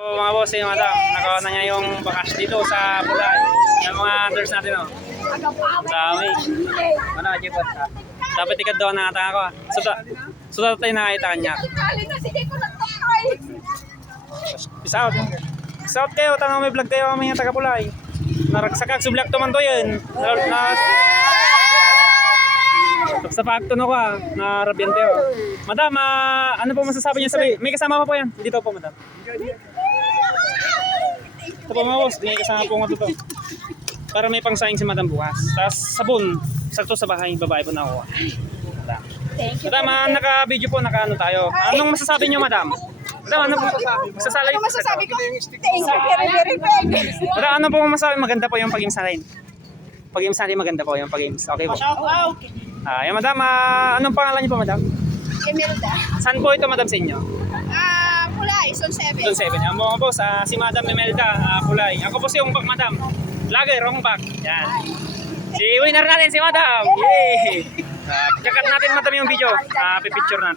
So, mga boss, yung madam, nakawa na niya yung bakas dito sa Bulay. Yung mga nurse natin, oh. Dami. Ano, Jipot? Dapat ikad doon na ata ako. So tayo nakita niya. Peace out. Peace out kayo. Tanong may vlog kayo kami nga taga Bulay. Naragsakag, sublak to man to yun. Sa fakto no ka, narabiyan tayo. Madam, ano po masasabi niyo sabi? May kasama pa po yan. Dito po, madam. Ito po mga boss, may kasama po nga to. Para may pangsayang si madam bukas. Tapos sabon, sakto sa bahay, babae po nakuha. Madam. Madam, naka-video po, naka-ano tayo. Anong masasabi niyo, madam? Madam, ano po masasabi? Ano masasabi ko? Thank you very much. Madam, ano po masasabi? Maganda po yung pag-games natin. Pag-games natin maganda po yung pag-games. Okay po. Yung madam, anong pangalan niyo po, madam? Emelda. Saan po ito, madam, sa inyo? Pulay, Zone 7. Zone 7. Ang mga boss, si Madam Emelda, Pulay. Ako po si Ong Bak, madam. Lagay, Rong Bak. Yan. Si winner natin, si madam. Yay! Kakat natin, madam, yung video. Pipicture natin.